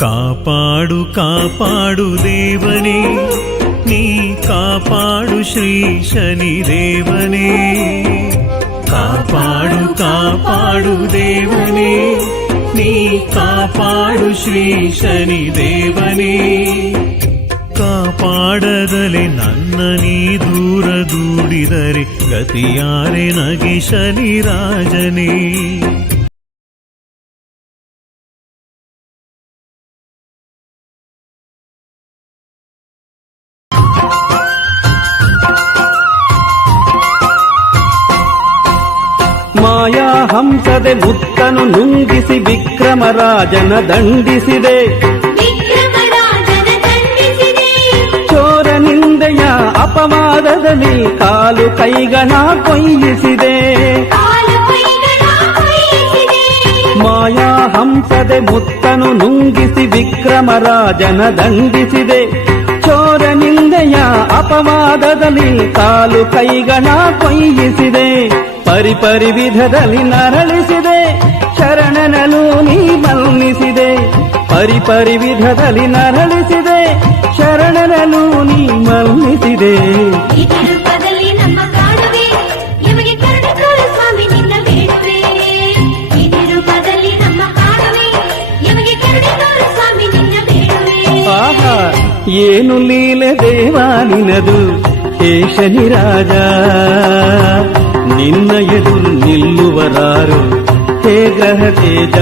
ಕಾಪಾಡು ಕಾಪಾಡು ದೇವನೇ, ನೀ ಕಾಪಾಡು ಶ್ರೀ ಶನಿ ದೇವನೇ. ಕಾಪಾಡು ಕಾಪಾಡು ದೇವನೇ, ನೀ ಕಾಪಾಡು ಶ್ರೀ ಶನಿ ದೇವನೇ. ಕಾಪಾಡದಲೆ ನನ್ನ ನೀ ದೂರ ದೂಡಿದರೆ ಗತಿಯಾರೆ ನಗೆ ಶನಿ ರಾಜನೇ. ಮಾಯಾ ಹಂಸದೆ ಮುತ್ತನು ನುಂಗಿಸಿ ವಿಕ್ರಮರಾಜನ ದಂಡಿಸಿದೆ. ಚೋರ ನಿಂದೆಯ ಅಪವಾದದಲ್ಲಿ ಕಾಲು ಕೈಗಳ ಕೊಯ್ಯಿಸಿದೆ. ಮಾಯಾ ಹಂಸದೆ ಮುತ್ತನು ನುಂಗಿಸಿ ವಿಕ್ರಮರಾಜನ ದಂಡಿಸಿದೆ. ಚೋರ ನಿಂದೆಯ ಅಪವಾದದಲ್ಲಿ ಕಾಲು ಕೈಗಳ ಕೊಯ್ಯಿಸಿದೆ. ಪರಿಪರಿ ವಿಧದಲ್ಲಿ ನರಳಿಸಿದೆ, ಶರಣನಲು ನೀ ಮನ್ನಿಸಿದೆ. ಪರಿಪರಿ ವಿಧದಲ್ಲಿ ನರಳಿಸಿದೆ, ಶರಣನಲು ನೀ ಮನ್ನಿಸಿದೆ. ಆಹಾ ಏನು ಲೀಲೆ ದೇವಾ ನಿನದು ಹೇ ಶನಿರಾಜ. ನಿನ್ನ ಎದುರು ನಿಲ್ಲುವರಾರು ಹೇ ಗ್ರಹ ತೇಜ.